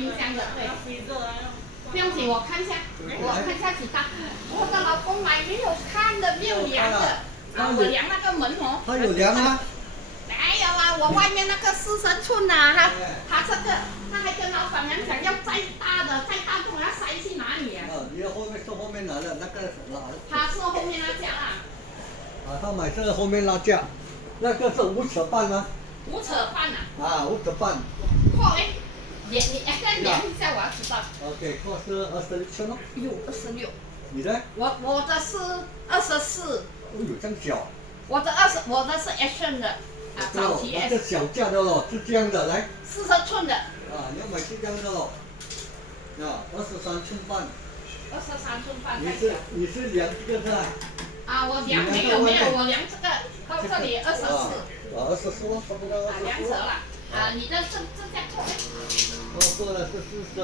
冰箱的，对。不用紧，我看一下，我看一下几大。我的老公买没有看的，没有量的。啊，我量那个门哦。他有量吗？没有啊，我外面那个40寸呐，他这个，他还跟老板娘讲要再大的，再大不知道要塞去哪里啊？你要后面是后面拿的那个他是后面那家啊。他买这个后面拉架，那个是5尺半吗？5尺半啊。5尺半。扩哎，你再量一下，我要知道。OK， 扩是26寸哦。有26。你的？我的是24。哦呦，这样小。我的是 Action 的。早期 S。这小架的咯，是这样的，来。40寸的。你要买是这样的咯。23寸半。23寸半。你是量这个是吧？我量没有，我量这个，到这里24。24咯，差不多24。量扯了。你的这架错没？我做的是44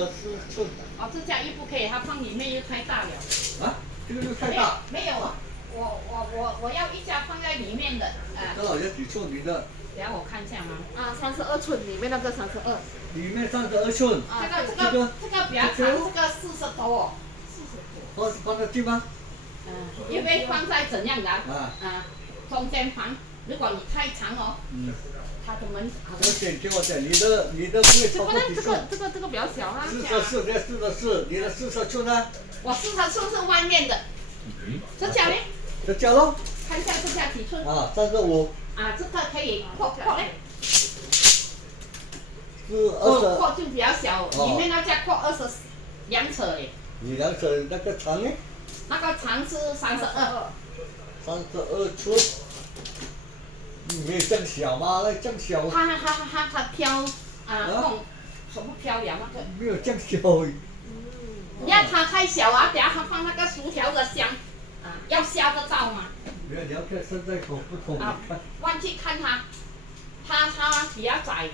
寸。这架又不可以，它放里面又太大了。这个又太大。没有，我要一架放在里面的。多少要几寸你的？等下我看一下嘛。32寸，里面那个32。里面32寸。这个比较长，这个40多。放得进吗？因为放在怎样的？中间放，如果你太长哦。它的门。听我讲，你的不会超过几寸？这个比较小啊。44，你的40寸呢？我40寸是外面的。这架呢？这架咯。看一下这架几寸？35。这个可以扩嘞。是20。扩就比较小，里面那架扩22尺嘞。你2尺那个长呢？那个长是32。32寸。没有这样小吗？那这样小。它飘什么飘了那个？没有这样小。你看它太小啊，等下它放那个薯条的香，要消得着吗？没有，你要看现在口不口。忘记看它比较窄，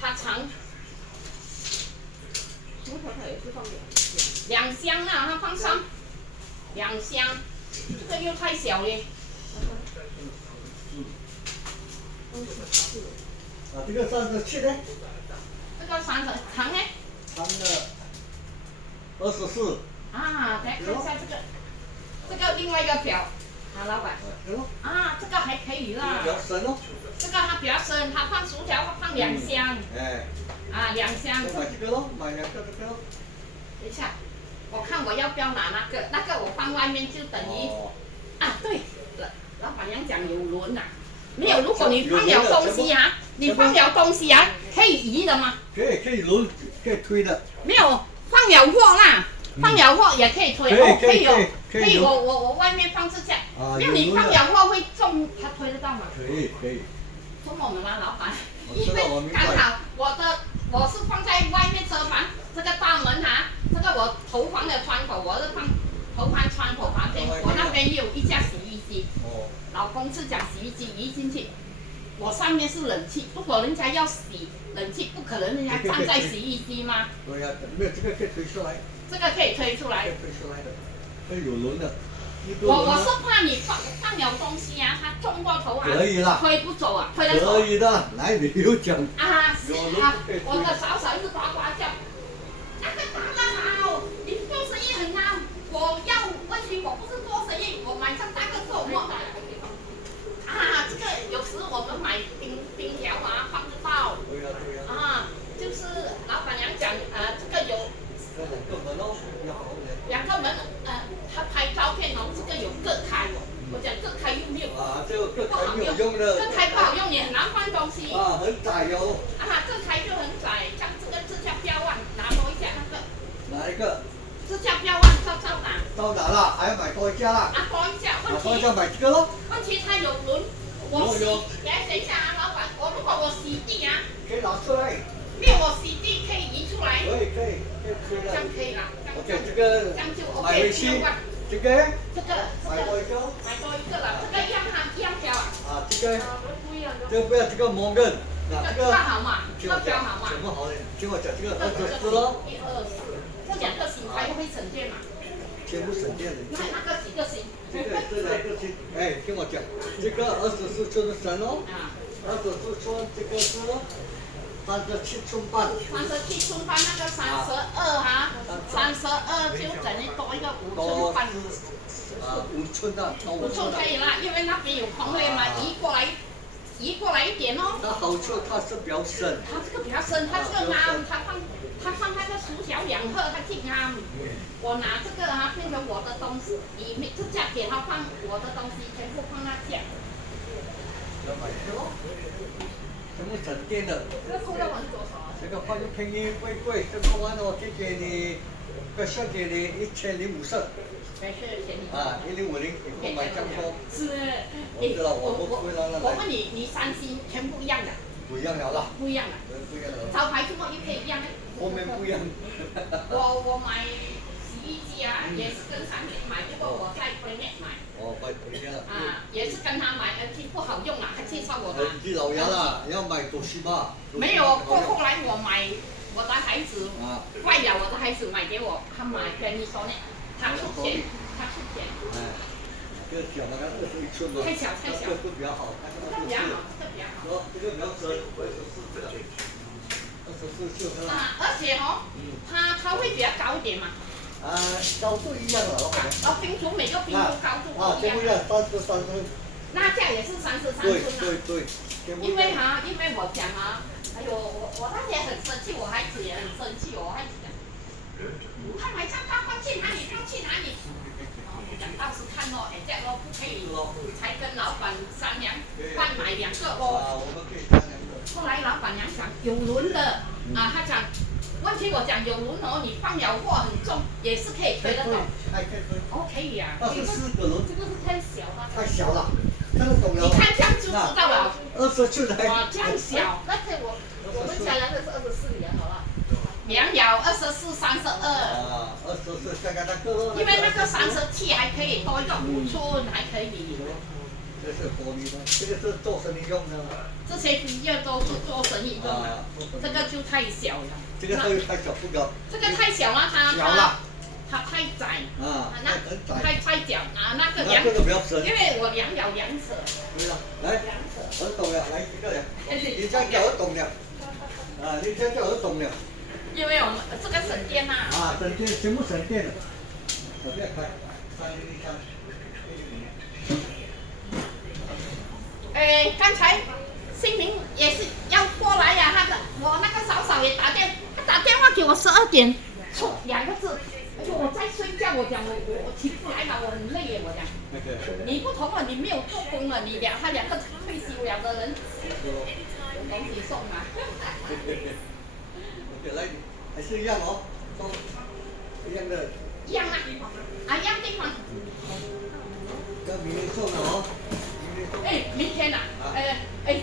它长。薯条它也是放2箱啊，它放2箱，这个又太小了。这个37呢？这个长呢？长的24。等下看一下这个另外一个表，老板。这个还可以啦。比较深哦。这个它比较深，它放薯条，它放2箱。2箱。买这个咯，买2个这个咯。等一下，我看我要不要拿那个我放外面就等于。对，老板娘讲有轮呐。没有，如果你放了东西可以移的吗？可以轮，可以推的。没有，放了货啦，放了货也可以推。可以，我外面放这架。没有，你放了货会重，它推得到吗？可以。中我们吗，老板？因为刚好我是放在外面车房这个大门这个我头房的窗口，我是放头房窗口旁边，我那边有一架洗衣机。老公是讲洗衣机移进去，我上面是冷气，如果人家要洗冷气，不可能人家站在洗衣机吗？对呀，没有这个可以推出来。这个可以推出来。可以推出来的，有轮的。我是怕你放了东西它撞过头可以啦。推不走推得走。可以的，来你又讲。我的嫂嫂一直呱呱叫，那个打得好，你做生意很难。我要问题我不是做生意，我买这大个做什么？这个有时我们买冰条放得到。对呀。就是老板娘讲这个有。2个门哦，要好点。2个门他拍照片这个有各开我讲各开用没有？这个各开没有用的。各开不好用，也很难放东西。很窄哦。各开就很窄，像这个支架标案拿多一架那个。哪一个？支架标案照拿。照拿了，还要买多一架啦。多一架，多一架买这个咯。问题它有轮，我洗。等一下老板，如果我洗地可以拿出来。没有，我洗地可以移出来。可以。这样可以啦。OK， 这个买回去。这个买多一个了，这个一样条这个不要这个磨刃。这个好嘛？这个标好嘛？什么好的？听我讲，这个24咯。这2个新开会省电嘛？全部省电的。那个几个新？这2个新。听我讲，这个24寸的绳哦。24寸这个是37寸半。37寸半那个32哈，32就等于多一个5寸半。5寸的，多5寸可以啦，因为那边有空位嘛，移过来一点哦。那好处它是比较深。它这个比较深，它这个啱，它放那个薯条2克，它挺啱。我拿这个哈，变成我的东西，你这架给他放我的东西，全部放那架。全部省电的。这个扣料我是多少啊？这个话就便宜贵，这个话我就给你，小给你1050。没事，便宜。1050，你给我买这么多。是。我知道，我问你，你3星全部一样的？不一样了啦。不一样的。不一样了。招牌怎么一配一样呢？后面不一样。我买洗衣机啊，也是跟3星买，结果我在 Planet 买。买不一样。也是跟他买，不好用啊，他介绍我的。你老人啦，要买多西吧。没有，后来我买我的孩子，外表我的孩子买给我，他买跟你说呢，他出钱。这个小的21寸的。太小。这个比较好，这个比较好。这个比较深，24这个。24寸是吧？而且它会比较高一点嘛。高度一样了，老板。冰厨每个冰厨高度不一样。33寸。那架也是33寸啊。对。因为我讲哎呦，我那天很生气，我孩子也很生气，我孩子讲，他买这包放去哪里？我讲到时看咯，这样咯不可以，才跟老板商量，换买2个咯。我们可以商量的。后来老板娘讲有轮的他讲，问题我讲有轮你放了货很重，也是可以推得动。可以啊。24个轮。这个是太小了。太小了，看得懂了。你看这样就知道了。20寸还。这样小，那天我们家量的是24量好了。量有24、32。24，看看那个。因为那个37还可以多一个5寸，还可以。这是玻璃的，这个是做生意用的。这些皮件都是做生意用的，这个就太小了。这个太小不高。这个太小了，它太窄。太窄那个量。这个比较深。因为我量了2尺。对了，来，我懂了，来这个了，你这样叫我懂了。你这样叫我懂了。因为我们这个省电呐。省电，全部省电的。我这样开，3003。刚才新民也是要过来呀，我那个嫂嫂也他打电话给我12点出2个字，我在睡觉，我讲我起不来了，我很累耶，我讲。你不同了，你没有做工了，他2个退休了的人，东西送嘛。来，还是一样哦，一样的。一样一样地方。跟明天送的哦。明天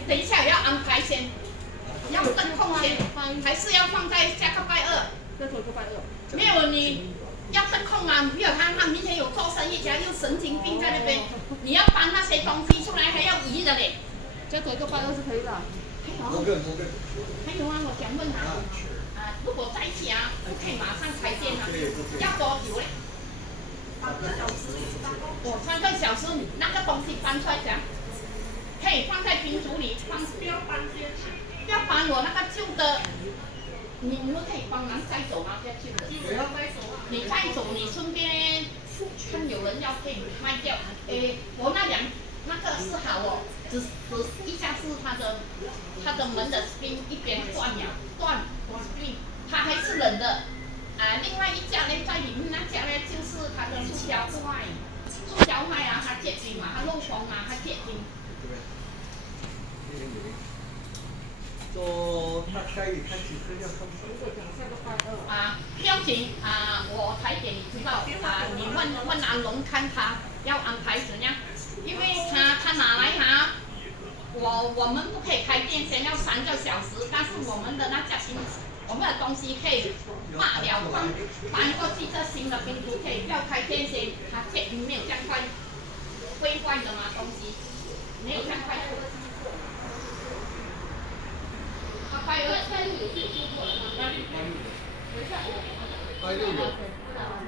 等一下要安排先，要等空先，还是要放在下个拜2？这是个拜2。没有你要等空没有他明天有做生意，又神经病在那边，你要搬那些东西出来还要移的嘞。这个拜2是可以的。还有我想问如果在一起不可以马上拆迁要多久嘞？3个小时。3个小时，那个东西搬出来可以放在冰橱里，不要搬我那个旧的，你们可以帮忙带走吗？这旧的。你带走，你顺便看有人要可以卖掉。我那个是好只一下是它的门的 spring 一边断，spring 它还是冷的。另外一家呢，在里面那家呢，就是它的塑胶块，它结冰嘛，它漏风它结冰。他下雨看几次要送。不要紧我才给你知道你问阿龙看他要安排怎样，因为他拿来我们不可以开店先要3个小时，但是我们的那家我们的东西可以罢了搬过去这新的冰橱，可以不要开店先，它结冰没有这样快，会坏的嘛东西，没有这样快。拜6有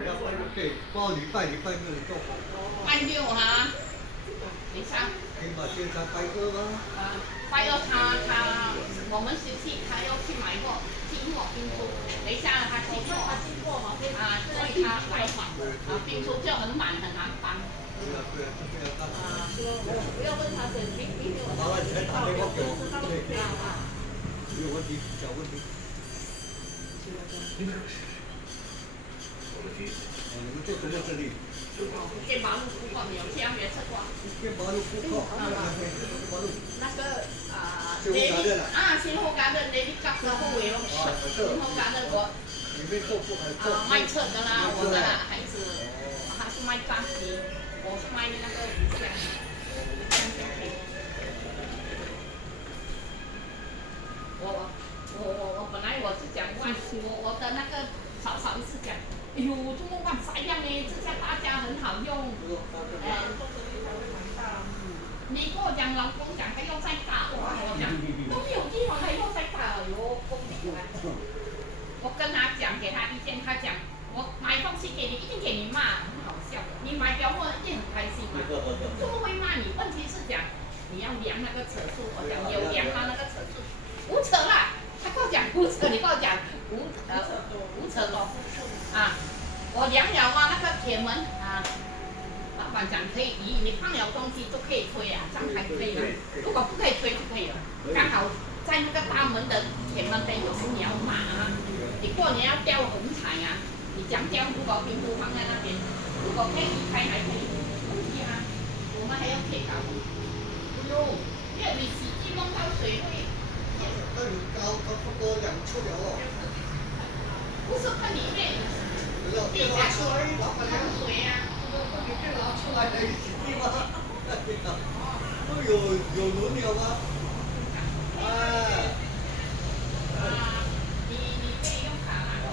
要拜6可以，包礼拜6你做。拜6等一下。你嘛经常拜二吗？拜二我们休息，他要去买货，进货冰出。等一下他进货所以他来晚。冰出就很满，很难搬。对啊对啊，这个要看。不要问他明天好了，你再打电话给我。对。有问题，小问题。你们做什么生意？电马路铺货，你有去安源测过？电马路铺货。那个新后港的。新后港的后尾龙，新后港的我。里面做不很做。卖车的啦，我的孩子，他是卖炸鸡，我是卖那个鱼香。我本来我是讲我的那个嫂嫂是讲，哎呦，这么万啥样呢？这下大家很好用。你跟我讲，老公讲还要再打我讲都没有地方还要再打，哎呦，够厉害！我跟他讲，给他意见，他讲我买东西给你，一定给你骂，很好笑的。你买表我也很开心嘛，怎么会骂你？问题是讲你要量那个尺寸，我讲有量他那个尺寸，胡扯啦！他跟我讲胡扯，你跟我讲胡扯多我量了那个铁门老板讲可以移，你放了东西就可以推这样还可以了。如果不可以推就可以了。刚好在那个大门的铁门边有时你要码你过年要吊红彩你讲吊如果冰壶放在那边，如果可以移开还可以，不移我们还要贴稿。不用，因为你洗衣弄到水会。那你高不多2寸了哦。不是看里面，地下水喷水你别拿出来来洗地吗？都有轮了吗？你可以用卡拿对。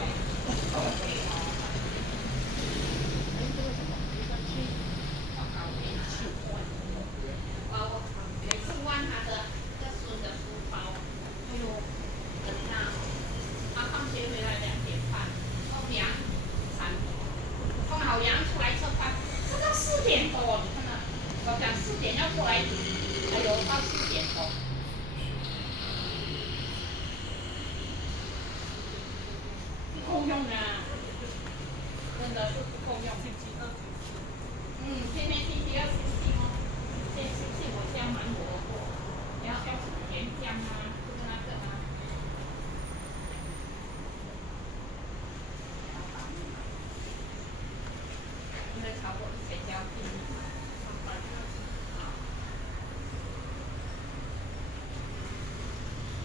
每次弯他的这孙的书包，哎呦，很大。他放学回来2点半，放好羊出来吃饭，吃到4点多，你看到？我讲4点要过来，还有到4点多。不够用真的是不够用。天天星期2、星期星期我家蛮多货，要甜浆这个那个因为超过1000交进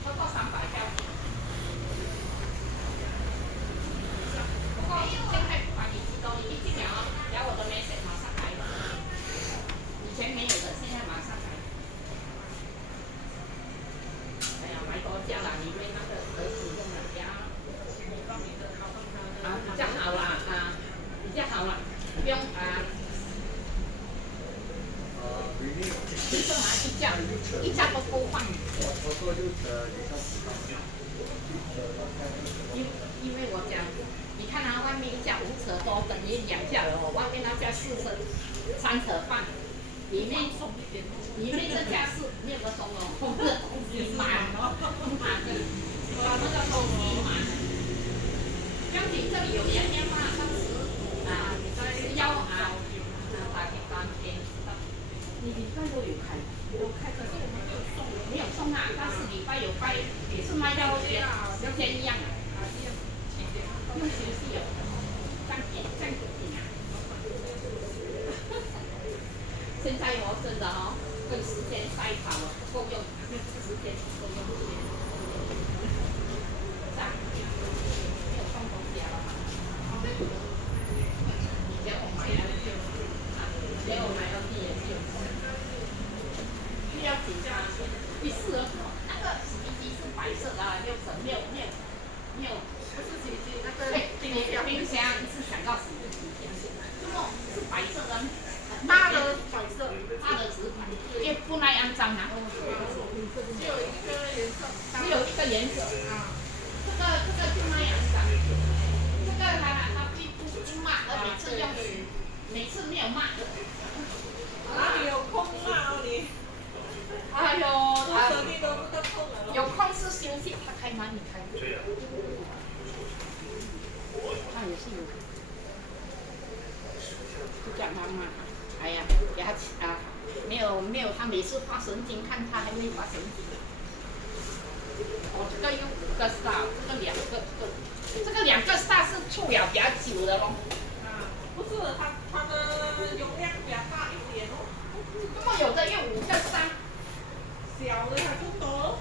超过300交进。不过现在不管你几多，你一进了聊我的message马上来。以前没有的，现在马上来。哎呀，买多家了，里面那个可使用的呀。比较好啦比较好啦，不用一架都够放。我说就因为我讲，你看外面一架5尺多，等于2架了外面那架4尺3尺半，里面这架是没有个松后面的东西满的，把那个东西满。钢琴这里有盐吗？当时要打给当天。你礼拜都有开？有开，可是我们没有送但是礼拜有开，也是卖到时间一样用学习有，这样子现在真的跟时间赛跑了，不够用，时间不够用。没有送东西了吗？结果买了就，结果买了也是有送。需要紧张，第4那个洗衣机是白色的，6层没有，不是洗衣机那个冰箱是想到洗衣机箱，是白色的，大的白色，大的纸板，也不那样脏只有一个颜色这个就那样脏，这个它不抹的，每次没有抹的。哪里有空骂你？管他嘛。哎呀，给他没有，他每次发神经，看他还没发神经。这个有5个 star， 这个2个 star 是出了比较久的咯。不是，它的容量比较大一点哦。怎么有的有5个star？小的它就多。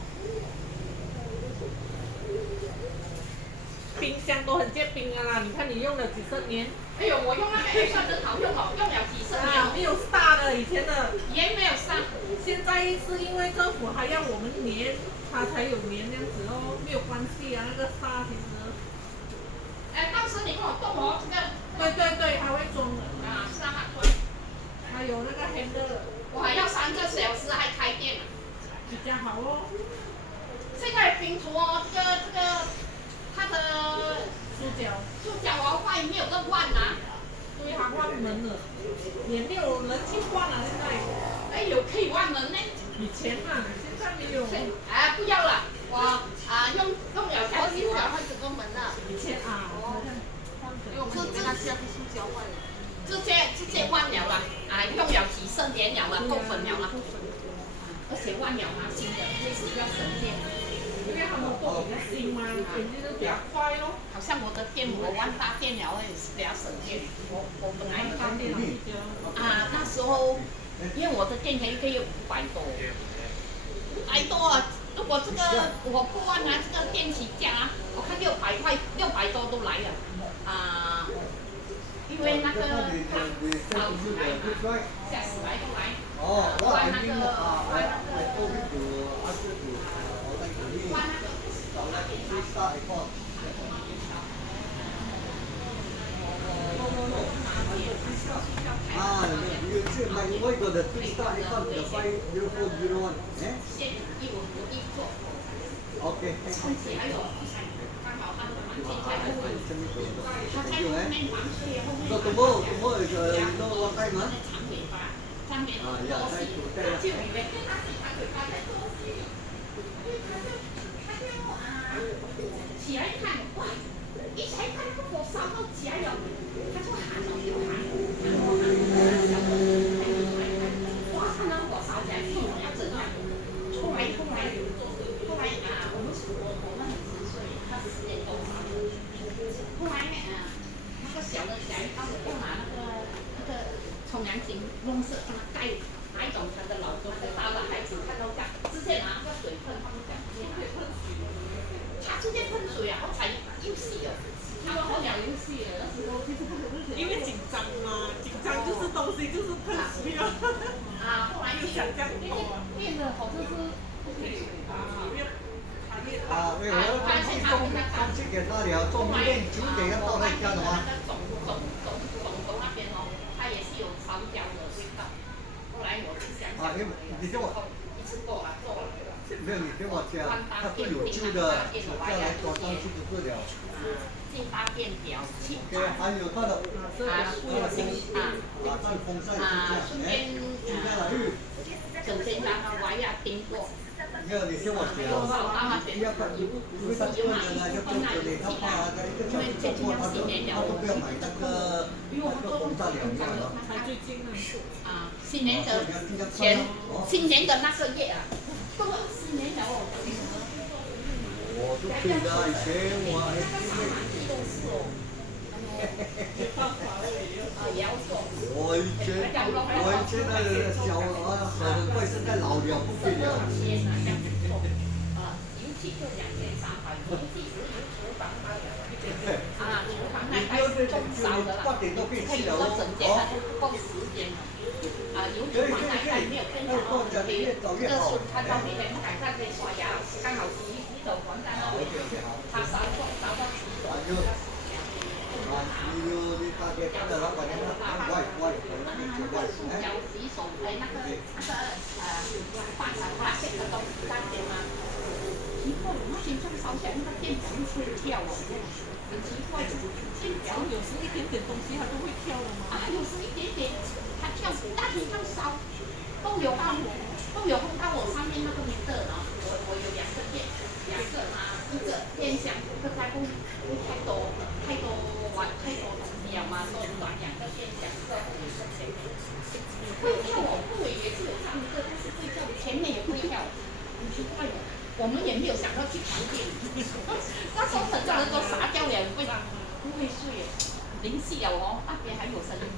冰箱都很结冰啊啦，你看你用了几十年。哎呦，我用那个 A 算真好用哦，用了几十年。没有大的以前的。盐没有上。现在是因为政府还要我们粘，它才有粘这样子哦，没有关系啊，那个沙其实。到时你跟我动哦，这个。对，它会装的。是啊，对。还有那个 handle。我还要3个小时还开店。比较好哦。现在冰厨哦，这个它的塑胶哦，外面有个腕啊。对，它换门了，也没有人去换了现在。哎，有可以换门呢。以前嘛，现在没有。不要了，我用了好久了，换整个门了。以前因为我们里面那些塑胶换了。直接换了啦，用了几十年了啦，够粉了啦。而且换了嘛，新的，这是比较省电。因为他们都比较新嘛，肯定是比较快咯。好像我的店我换大电了也是比较省电。我本来大电脑那时候因为我的店才1个月500多，500多啊！如果这个我不换这个电起价我看600块，600多都来了因为那个烧起来嘛，下死来都来。换那个you see my wife got the 3-star icon, the 50401. Okay. So tomorrow is you know what time, huh? Yeah, 起来看，哇！一起来看那个火烧都起来了，他就喊了，又喊，哇！看到火烧起来，我们要怎样？后来，我们很10岁，他10年多烧的。后来那个小的起来，他要拿那个冲凉巾弄湿帮他盖，哪一种他的老公的大的孩子看到这样，直接拿个水喷，他们讲直接拿喷水。他直接喷水我才又洗了。他们后来又洗了，那时候因为紧张嘛，紧张就是东西就是喷水了。后来就想这样多变得好像是不可以没有，我东西给他了，中午练9点要到他家的吗？总头那边他也是有烧焦的味道。后来我就想你听我，一次做了。没有，你听我讲，它是有旧的，拆下来装上去就是了。进大电表，对，还有它的风扇顺便整天让它歪盯过。没有，你听我讲，要看因为他个人就不可能，他怕在一个小时做过，他都不要买那个风扇了，才最近呢。新年的前，新年的那个月都20年了我都可以的，以前我还我以前的小很会，现在老了不得了。油漆就2300，油漆只油厨房厨房那开始中烧的了，可以做整间的，够时间了。油厨房那开没有更好，可以这个是看到每天赶上可以刷牙，刚好洗手房在那里，他烧到洗手。你大概看到老板娘他外要洗手那个发现的东西在边吗？奇怪，我现在烧起来那个电表会跳很奇怪。电表有时一点点东西它都会跳的嘛。有时一点点，它跳，但是它烧都有碰到我上面那个meter我有2个电，一个电箱，一个开不太多东西嘛，都短2个电箱，1个50块钱。小哦，那边还有声音，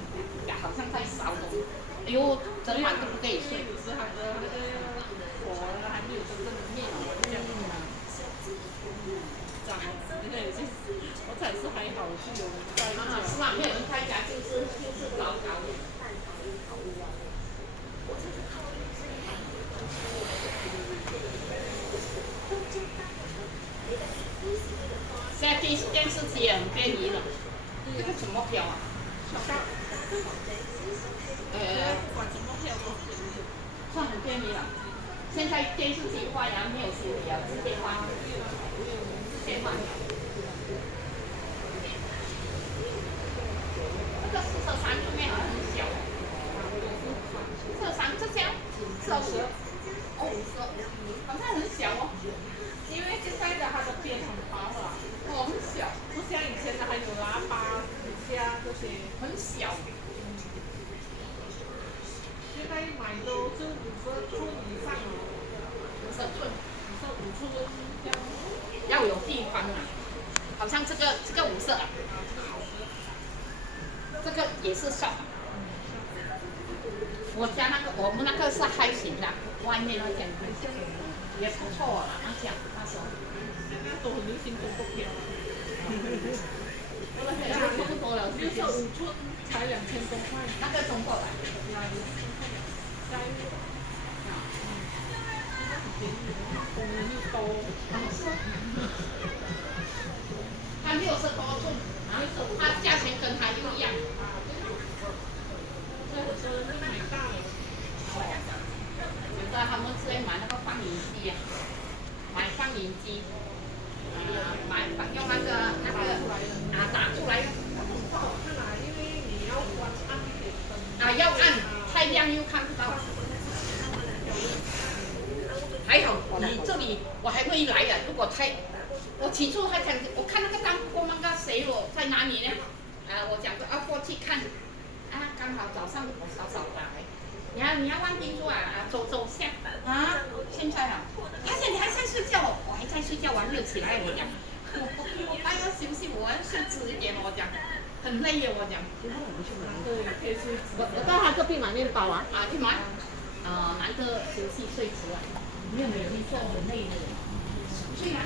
好像在烧东西。哎呦，整晚都不可以睡。有时还的那个火还没有真正的灭了，这样这样子，那也是我才是还好是有人在家。是啊，没有人在家就是糟糕的。现在电视机也很便宜了，这个什么表啊？不管什么票都便宜。算很便宜了。现在电视机坏了没有修理了，直接换，直接换。这个4:3对面好像很小，4:3这家40，哦50，好像很小哦。因为现在的它的边很薄了，哦，很小，不像以前的还有喇叭、底下这些。很小。现在买都是50寸以上了50寸， ，55寸这样。要有地方啊。好像这个50啊，这个也是小。我们那个是还行的，外面那间也不错啊，那时候。都很流行中国片。我的天，差不多了65寸才2000多块。那个中国来的。加入。功能又多。它60多寸，它价钱跟它又一样。所以很多人会买大的。有的他们是买那个放映机啊，买放映机，用那个打出来的。不好看啊，因为你要关暗一点灯。要按，太亮又看不到。还好你这里我还会来的，如果我起初还想，我看那个单光那个谁我在哪里呢？我讲说过去看，刚好早上我嫂嫂打来，你要玩冰珠啊，走下现在啊，而且你还在睡觉，我还在睡觉，我还没有起来，我讲，我还要休息，我要睡迟一点，我讲，很累耶，我讲。我到他这边买面包啊。去买，难得休息睡迟啊，没有每天做很累的。睡啊。